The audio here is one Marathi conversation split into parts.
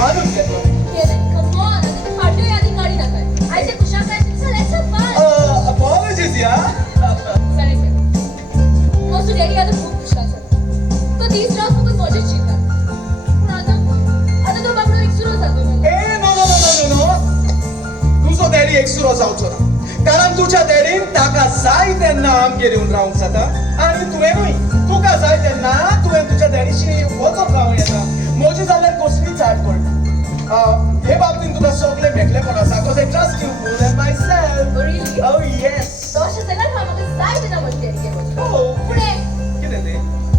मारून घेतलं. Come on, आता ते फाटलं यादी काढी नका. आयचे कुशाल काय चल let's have fun. Apologies, yeah. चालेल. मस्त डॅडी आता खूप कुशाल झाला. तो 30 राऊंड फक्त मजेत शिकला. पण आता तो बाबडो एक्सुरो जातो मला. No. तुझो डॅडी एक्सुरो जावचो ना. कारण तुझ्या डॅडीन ताका जाय तेन्ना आमगेर येवन रावंक जाता आनी तुवेंय तुका जाय तेन्ना तुवें तुझ्या डॅडीशी वचोन रावूं येता. म्हजी जाल्यार कसलीच आड पडना. हे बाबतींत तुका सगळें मेकळेपण आसा. Because I trust you more than myself. Really? Oh yes. तो अशें जाल्यार हांव म्हाका जाय तेन्ना म्हजे डॅडीगेर वचपाक. Oh. फुडें कितें तें?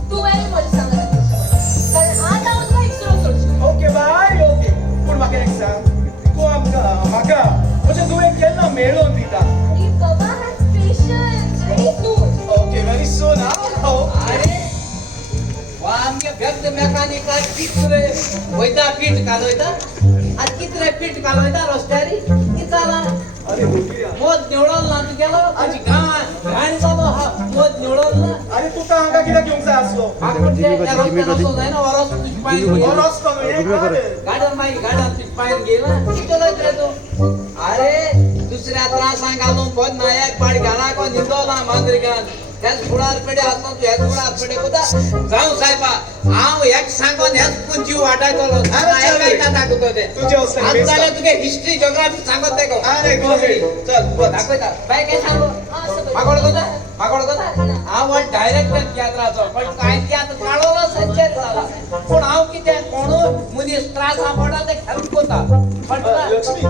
तुवें म्हजें सांगलें कारण आतां हांव तुका एक्सुरो सोडची. Okay bye okay. पूण म्हाका एक सांग तूं म्हाका म्हजें तुवें केन्ना मेळोवन दिता. अरे बाबा have patience. Very soon. Okay very soon हांव. अरे वा आमगे व्यक्त मेकॅनिका कितरे वयता पीठ घालयता आनी कितरे पीठ घालयता रस्त्यारी किताला अरे भुरग्या. मोद निवडल ना तू गेलो तुझी गांव घाण जालो हा मोद निवडल ना अरे तुका हांगा कित्याक येवंक जाय आसलो? गार्डन मागीर गार्डन तुझी पायर गेला कितलो रे तू अरे दुसऱ्या त्रासांक घालून बोद नायक पाड घाला को निंदोला मांद्रिकान हेच फुडार पेडे आसता तू हेच फुडार पेडे कोता जाऊ साहेबा हांव एक सांगोन हेच पूण जीव वाटायतलो काय काता कुतो ते तुझे असले आज जाल्यार तुगे हिस्ट्री जिओग्राफी सांगत ते गो अरे गोरे चल बस. दाखयता बाय काय सांगू मागोड कोता हांव डायरेक्टर तियात्राचो पण काय तियात्र काळोलो संचर जाला पूण हांव कितें कोण मनीस त्रास पडा ते हेल्प कोता पण लक्ष्मी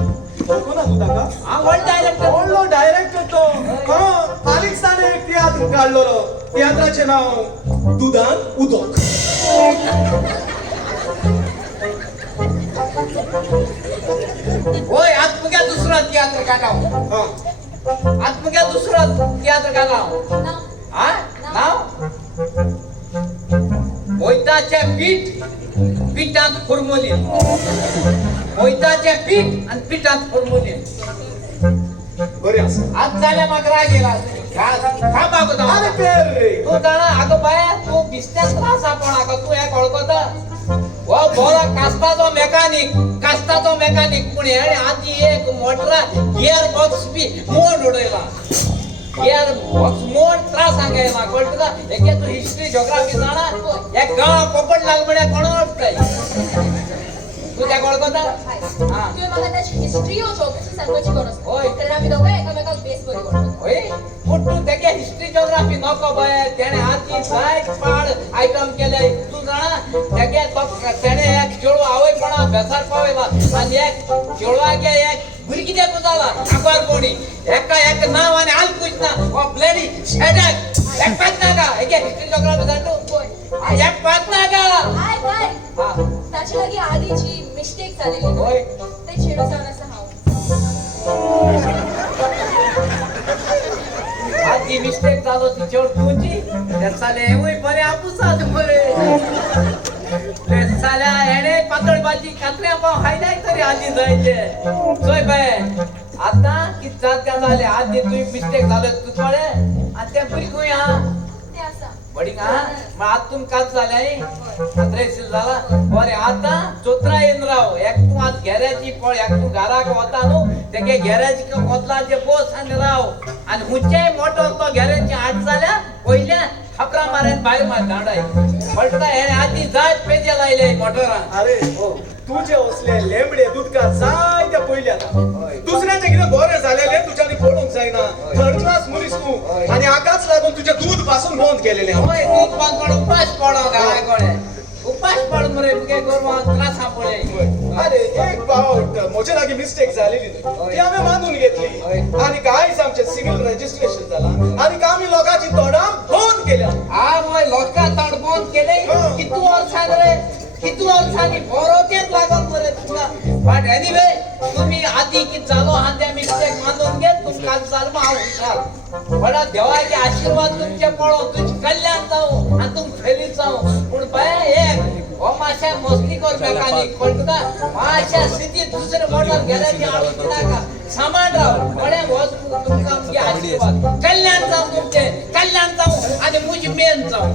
कोणा तू ताका? हांव डायरेक्टर व्हडलो डायरेक्टर तो. पालिस्तान एक तियात्र काडलोलो. तियात्राचें नांव दुदान उदक. होय आज मुगे दुसरो तियात्र काढाव आज मुगे दुसरो तियात्र काढाव Now, हा नाव मोहिताचे पीठ पिठांत फॉर्मुलीन मोहिताचे पीठ आणि पिठांत फॉर्मुलीन बरें आसा. आज जाल्या म्हाका राग येला खा बागो अरे पेर रे. तू जाणा आगो बाया तू बिस्त्या त्रास आपण तू एक वळखता हो बोला कास्ताचो मेकॅनिक पूण हेणे आदी एक मोटरा गियर बॉक्स बी मोड उडयला गियर बॉक्स मोड त्रास सांगेला कळटा एके तू हिस्ट्री जिओग्राफी जाणा एक गाळ पोपट लागमड्या कोण वाटताय तू त्या वळखता हा तुवें म्हाका त्याची हिस्ट्री ऑफ जिओग्राफी सांगपाची गरज होय. कारण आमी दोगांय एकामेकाक बेस बरी वळखता. होय पूण तू तेगे हिस्ट्री जिओग्राफी नको बाय तेणे आदी जाय पाड आयटम केले तू जाणा तेगे तो तेणे एक चेडू आवयपणा बेसार पावयला आनी एक चेडवागे एक भुरगी देखू जाला आगवार कोणी एका एक नाव आनी आलकूच ना वा ब्लेडी शेडक एक पात नाका एके हिस्ट्री जिओग्राफी जातो होय. एक पात नाका हाय बाय हा ताची लागीं आदीची मिस्टेक जालेली होय ते चेडू जावन आसा हांव. आदी मिस्टेक जालो ती चेड तुजी ते साले वय बरे आपुसात बरे ते साल्या हेणे पातळ भाजी कात्र्या पाव खायलाय तरी आदी जायचे चोय बाय आता कित जात का जाले आदी तुई मिस्टेक जाले तू कळे आणि ते बरी खंय हा ते आसा. बडी का मग आतून काच झाले कात्रेशील झाला बरे आता चोत्रा येऊन राव एक तू आज घेऱ्याची पळ एक तू घराक होता न्हू तेगे घेऱ्याची कोतलाचे बोस आणि राव आणि हुंचे मोठो तो घेऱ्याची आठ झाल्या पयल्या खापरा मारेन भायर मार दांडाय पळटा हेणे आधी जायत पेजे लायले मोटरान अरे हो तुझे असले लेंबडे दुधका जाय त्या पयल्या दुसऱ्याचे कितें बरें जालेले तुज्यानी पडूंक जायना. थर्ड क्लास मनीस तू आनी हाकाच लागून तुजें दूध पासून बंद केलेलें हांव. होय दूध बंद पड उपास पडो गाय कोळे उपास पड मरे तुगे गोरवां त्रासा पडे अरे एक पावट म्हजे लागीं मिस्टेक जालेली ती हांवें मानून घेतली आनी कांयच आमचें सिव्हिल रजिस्ट्रेशन जालां आनी आमी लोकांची तोडां बंद केल्या. आ मोय लोका तड बंद केले कितू वर्सांनी रे कितू वर्सांनी बरो तेच लागून मरे तुका बट एनीवे तुम्ही आधी कित जालो हा त्या मिस्टेक मानून घेत तुमकां जाल हांव हुशार बडा देवाचे आशीर्वाद तुमचे पळो तुझे कल्याण जावं आणि तुम फेलीत जावं पूण बाय एक हो माशा मस्ती कर मेकॅनिक पण तुका माशा स्थितीत दुसरे मोटर घराची आळू नाका सामान राव बड्या वस तुमकां आमचे आशीर्वाद कल्याण जावं तुमचे कल्याण जावं आणि मुजी मेन जावं